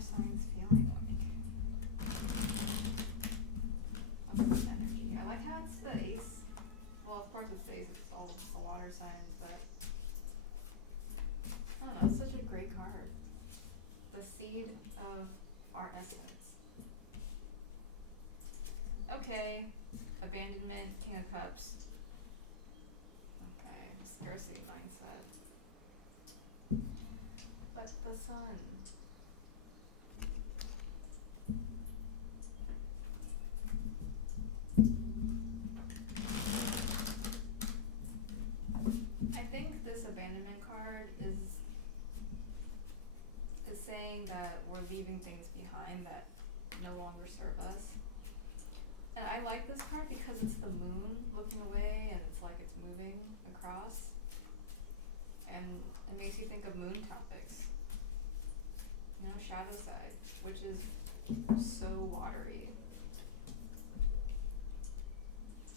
water signs feeling like? What's this energy? I like how it's the ace. Well, of course it's the ace, it's all the water signs, but I don't know, it's such a great card. The seed of our essence. Okay, abandonment, King of Cups. Okay, scarcity mindset. But the sun. I think this abandonment card is saying that we're leaving things behind that no longer serve us. And I like this card because it's the moon looking away and it's like it's moving across. And it makes you think of moon topics. You know, shadow side, which is so watery.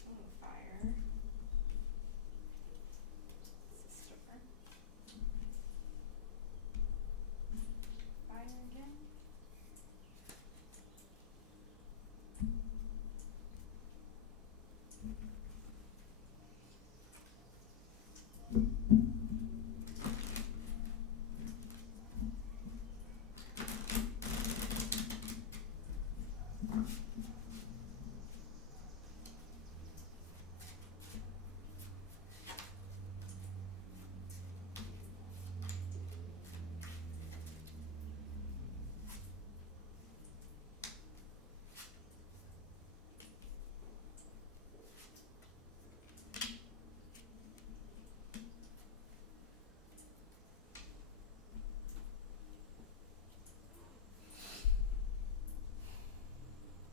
Ooh, fire. Sister. Fire again.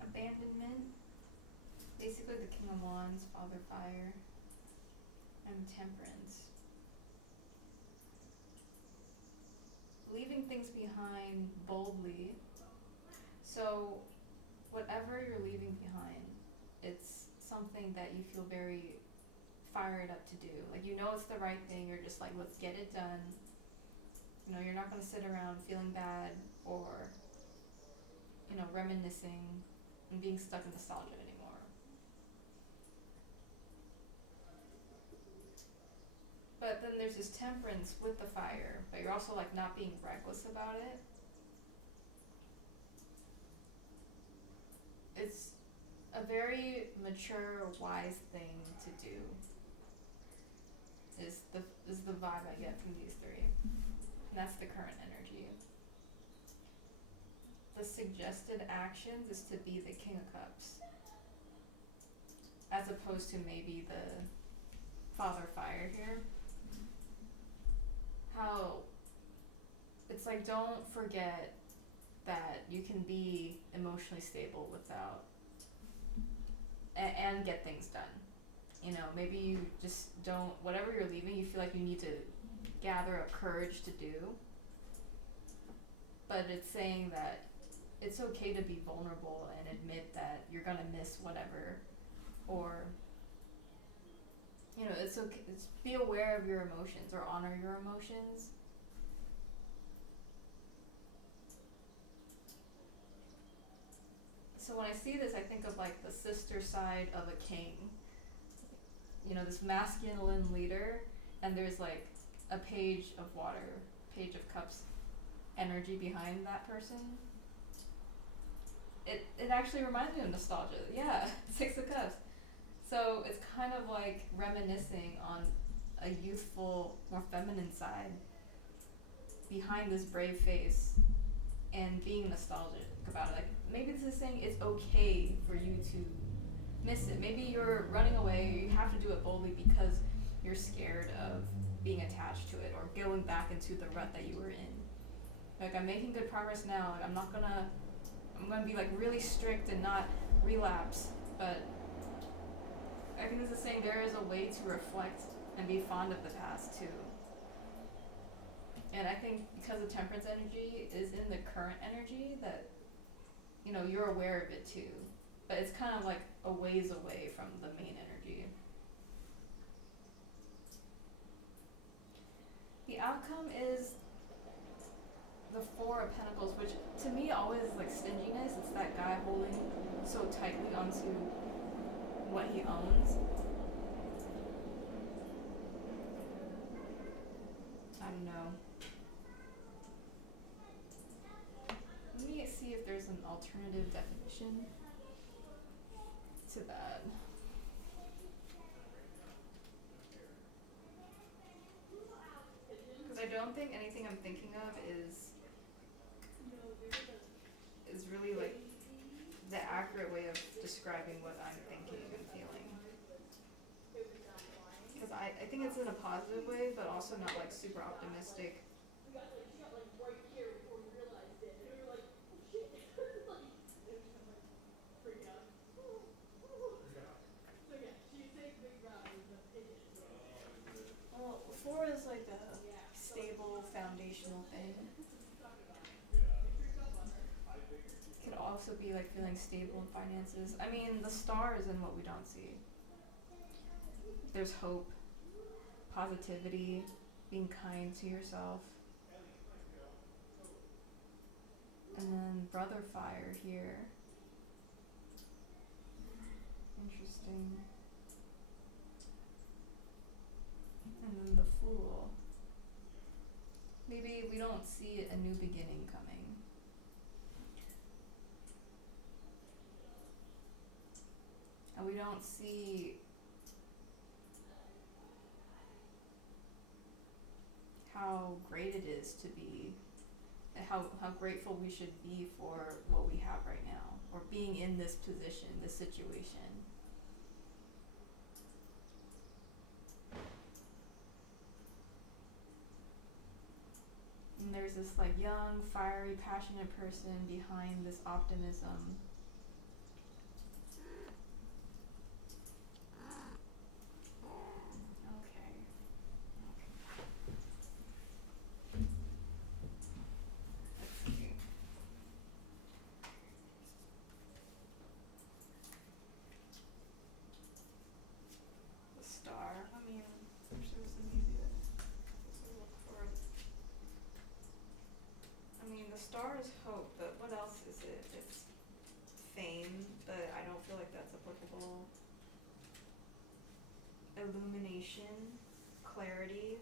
Abandonment. Basically the King of Wands, Father Fire, and Temperance. Leaving things behind boldly. So whatever you're leaving behind, it's something that you feel very fired up to do. Like, you know it's the right thing, you're just like, let's get it done. You know, you're not gonna sit around feeling bad or, you know, reminiscing and being stuck in nostalgia anymore. But then there's this temperance with the fire, but you're also like not being reckless about it. It's a very mature, wise thing to do. Is the vibe I get from these three. And that's the current energy. The suggested actions is to be the King of Cups, as opposed to maybe the Father Fire here. How it's like, don't forget that you can be emotionally stable without and get things done. You know, maybe you just don't, whatever you're leaving, you feel like you need to gather up courage to do. But it's saying that it's okay to be vulnerable and admit that you're gonna miss whatever, or, you know, it's okay. It's be aware of your emotions or honor your emotions. So when I see this, I think of like the sister side of a king. You know, this masculine leader, and there's like a page of water, page of cups energy behind that person. It actually reminds me of nostalgia. Yeah, Six of Cups. So it's kind of like reminiscing on a youthful, more feminine side behind this brave face and being nostalgic about it. Like, maybe this is saying it's okay for you to miss it. Maybe you're running away, or you have to do it boldly because you're scared of being attached to it or going back into the rut that you were in. Like, I'm making good progress now. Like, I'm gonna be like really strict and not relapse. But I think this is saying there is a way to reflect and be fond of the past too. And I think because the temperance energy is in the current energy, that, you know, you're aware of it too. But it's kind of like a ways away from the main energy. The outcome is the Four of Pentacles, which to me always is like stinginess. It's that guy holding so tightly onto what he owns. I don't know. Let me see if there's an alternative definition to that. Because I don't think anything I'm thinking of is really like the accurate way of describing what I'm thinking and feeling. Because I think it's in a positive way, but also not like super optimistic. Well, four is like a stable foundational thing. Could also be like feeling stable in finances. I mean, the star is in what we don't see. There's hope, positivity, being kind to yourself. And then brother fire here. Interesting. And then the fool. Maybe we don't see a new beginning coming. And we don't see how great it is to be, how grateful we should be for what we have right now, or being in this position, this situation. And there's this like young, fiery, passionate person behind this optimism. Okay. Let's see. The star. I mean, actually, this is easy to look for. I mean, the star is hope, but what else is it? It's fame, but I don't feel like that's applicable. Illumination, clarity.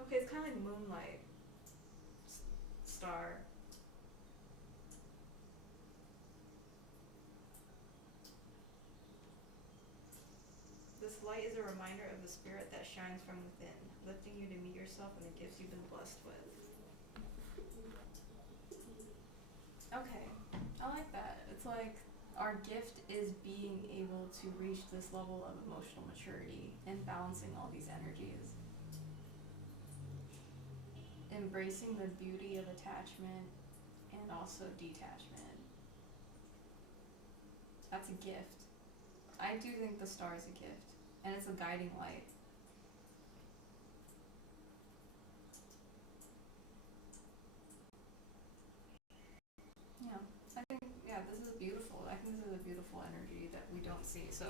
Okay, it's kind of like moonlight. Star. This light is a reminder of the spirit that shines from within, lifting you to meet yourself and the gifts you've been blessed with. Okay, I like that. It's like our gift is being able to reach this level of emotional maturity and balancing all these energies. Embracing the beauty of attachment and also detachment. That's a gift. I do think the star is a gift, and it's a guiding light. Yeah, I think, yeah, this is beautiful. I think this is a beautiful energy that we don't see. So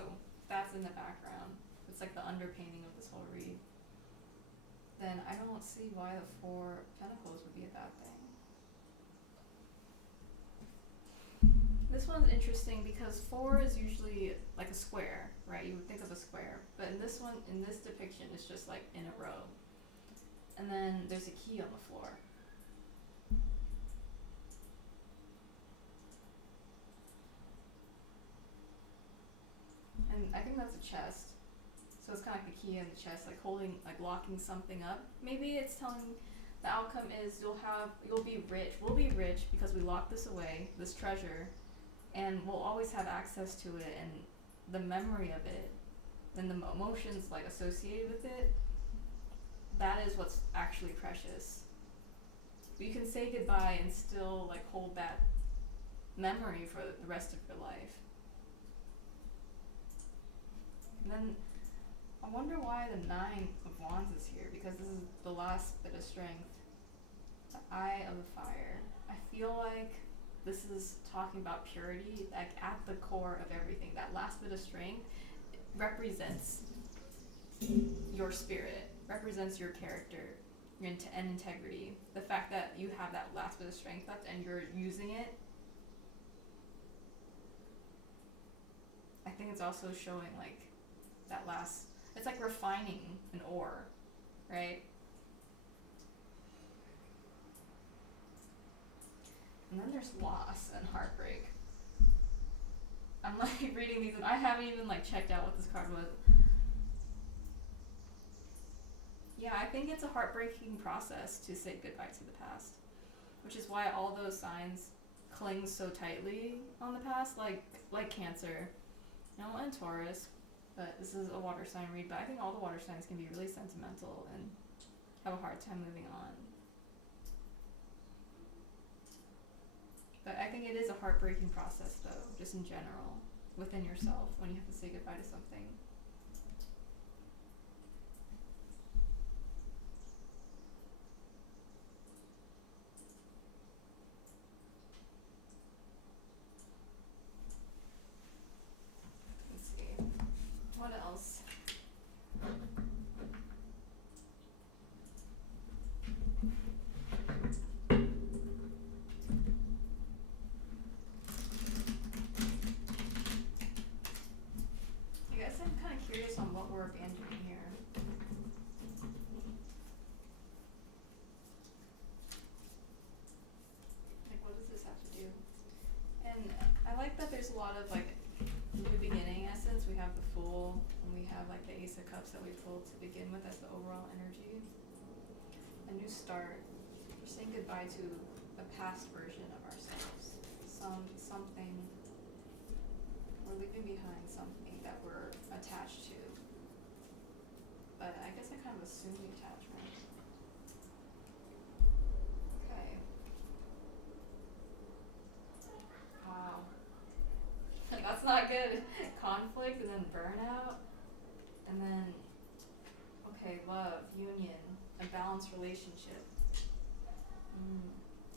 that's in the background. It's like the underpainting of this whole read. Then I don't see why the Four Pentacles would be a bad thing. This one's interesting because four is usually like a square, right? You would think of a square. But in this one, in this depiction, it's just like in a row. And then there's a key on the floor. And I think that's a chest. So it's kind of like the key in the chest, like holding, like locking something up. Maybe it's telling the outcome is you'll be rich. We'll be rich because we lock this away, this treasure, and we'll always have access to it, and the memory of it and the emotions like associated with it, that is what's actually precious. You can say goodbye and still like hold that memory for the rest of your life. And then I wonder why the Nine of Wands is here, because this is the last bit of strength. The Eye of the Fire. I feel like this is talking about purity, like at the core of everything. That last bit of strength represents your spirit, represents your character, and integrity. The fact that you have that last bit of strength left and you're using it, I think it's also showing like that last. It's like refining an ore, right? And then there's loss and heartbreak. I'm like reading these and I haven't even like checked out what this card was. Yeah, I think it's a heartbreaking process to say goodbye to the past, which is why all those signs cling so tightly on the past, like Cancer, and Taurus. But this is a water sign read, but I think all the water signs can be really sentimental and have a hard time moving on. But I think it is a heartbreaking process, though, just in general, within yourself, when you have to say goodbye to something. Let's see. What else? I guess I'm kind of curious on what we're abandoning here. Like, what does this have to do? And I like that there's a lot of like new beginning essence. We have the Fool, and we have like the Ace of Cups that we pulled to begin with as the overall energy. A new start. We're saying goodbye to a past version of ourselves. Something. We're leaving behind something that we're attached to. But I guess I kind of assume the attachment. Okay. Wow. Like, that's not good. Conflict and then burnout. And then, okay, love, union, a balanced relationship.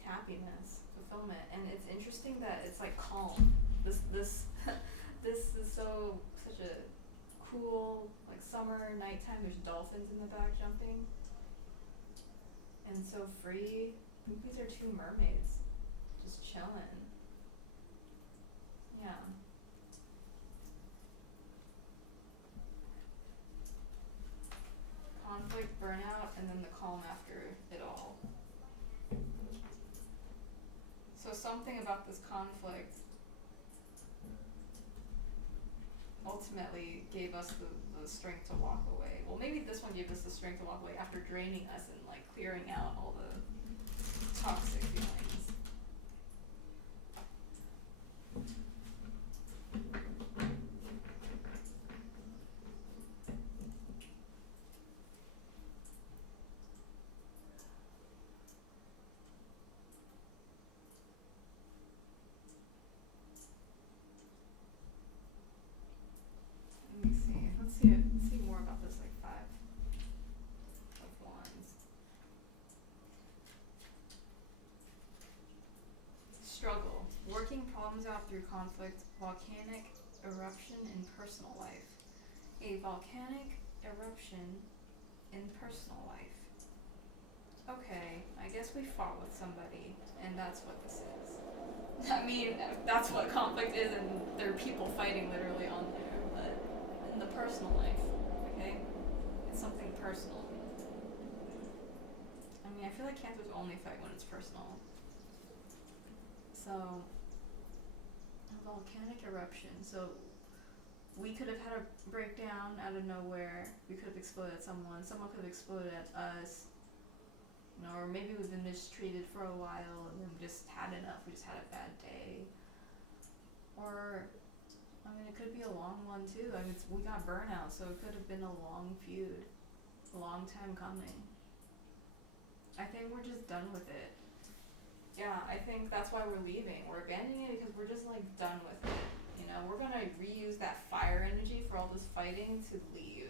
Happiness, fulfillment. And it's interesting that it's like calm. This this is such a cool, like summer, nighttime, there's dolphins in the back jumping. And so free. I think these are two mermaids. Just chilling. Yeah. Conflict, burnout, and then the calm after it all. So something about this conflict ultimately gave us the strength to walk away. Well, maybe this one gave us the strength to walk away after draining us and like clearing out all the toxic feelings. Let's see more about this, like Five of Wands. Struggle. Working problems out through conflict. Volcanic eruption in personal life. A volcanic eruption in personal life. Okay, I guess we fought with somebody, and that's what this is. I mean, that's what conflict is, and there are people fighting literally on there, but in the personal life, okay? It's something personal. I mean, I feel like Cancers only fight when it's personal. So, a volcanic eruption. So, we could have had a breakdown out of nowhere. We could have exploded at someone. Someone could have exploded at us. Or maybe we've been mistreated for a while and then we just had enough. We just had a bad day. Or, I mean, it could be a long one too. I mean, we got burnout, so it could have been a long feud. A long time coming. I think we're just done with it. Yeah, I think that's why we're leaving. We're abandoning it because we're just like done with it. We're gonna reuse that fire energy for all this fighting to leave.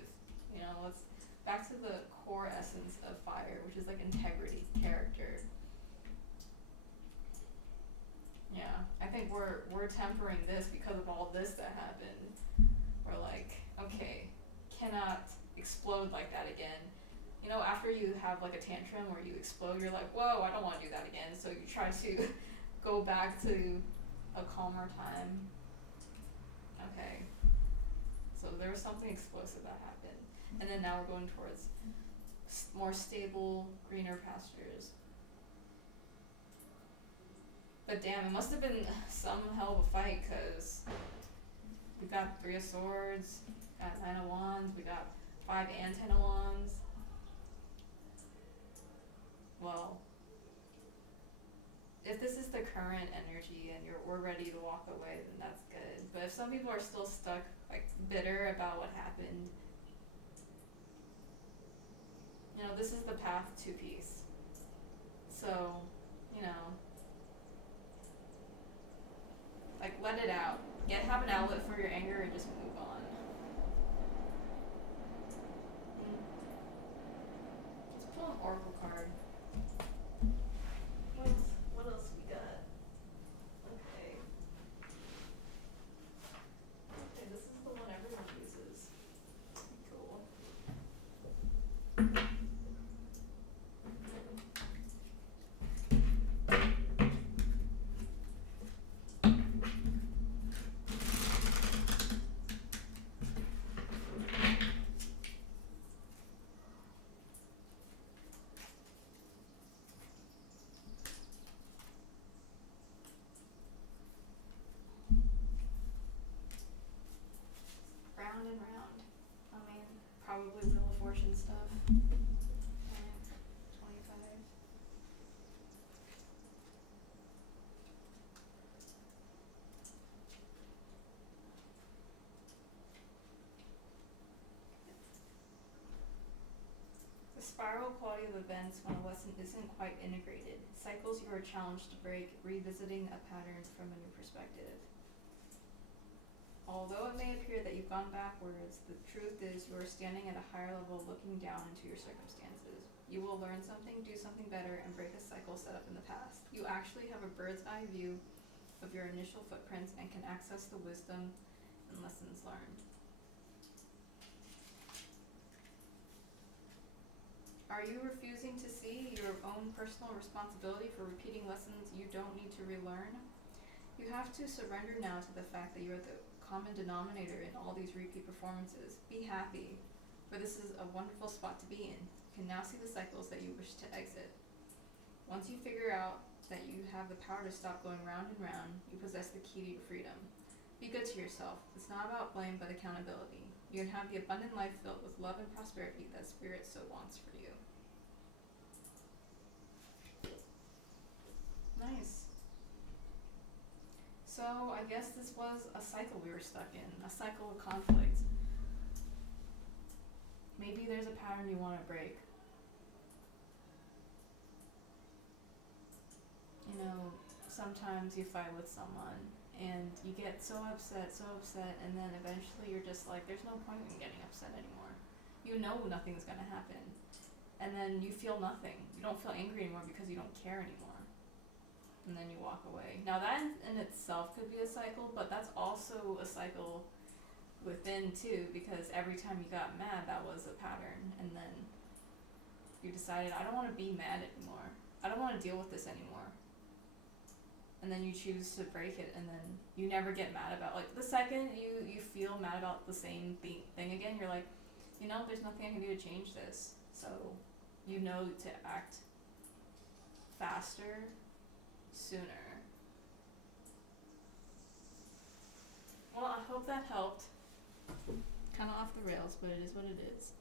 Let's back to the core essence of fire, which is like integrity, character. Yeah, I think we're tempering this because of all this that happened. We're like, okay, cannot explode like that again. you have like a tantrum where you explode, you're like, whoa, I don't want to do that again. So you try to go back to a calmer time. Okay. So there was something explosive that happened. And then now we're going towards more stable, greener pastures. But damn, it must have been some hell of a fight, because we got 3 of Swords, got 9 of Wands, we got 5 and 10 of Wands. Well, if this is the current energy and we're ready to walk away, then that's good. But if some people are still stuck, like bitter about what happened, you know, this is the path to peace. So, you know, like let it out. Have an outlet for your anger and just move on. Let's pull an oracle card. What else we got? Okay. Okay, this is the one everyone uses. Cool. Round and round. I mean, probably Wheel of Fortune stuff. 25. The spiral quality of events when a lesson isn't quite integrated. Cycles you are challenged to break, revisiting a pattern from a new perspective. Although it may appear that you've gone backwards, the truth is you are standing at a higher level looking down into your circumstances. You will learn something, do something better, and break a cycle set up in the past. You actually have a bird's eye view of your initial footprints and can access the wisdom and lessons learned. Are you refusing to see your own personal responsibility for repeating lessons you don't need to relearn? You have to surrender now to the fact that you are the common denominator in all these repeat performances. Be happy, for this is a wonderful spot to be in. You can now see the cycles that you wish to exit. Once you figure out that you have the power to stop going round and round, you possess the key to your freedom. Be good to yourself. It's not about blame, but accountability. You can have the abundant life filled with love and prosperity that Spirit so wants for you. Nice. So I guess this was a cycle we were stuck in, a cycle of conflict. Maybe there's a pattern you want to break. You know, sometimes you fight with someone and you get so upset, and then eventually you're just like, there's no point in getting upset anymore. You know nothing's gonna happen. And then you feel nothing. You don't feel angry anymore because you don't care anymore. And then you walk away. Now that in itself could be a cycle, but that's also a cycle within too, because every time you got mad, that was a pattern, and then you decided, I don't want to be mad anymore. I don't want to deal with this anymore. And then you choose to break it, and then you never get mad about, like, the second you feel mad about the same thing again, you're like, you know, there's nothing I can do to change this. So you know to act faster, sooner. Well, I hope that helped. Kind of off the rails, but it is what it is.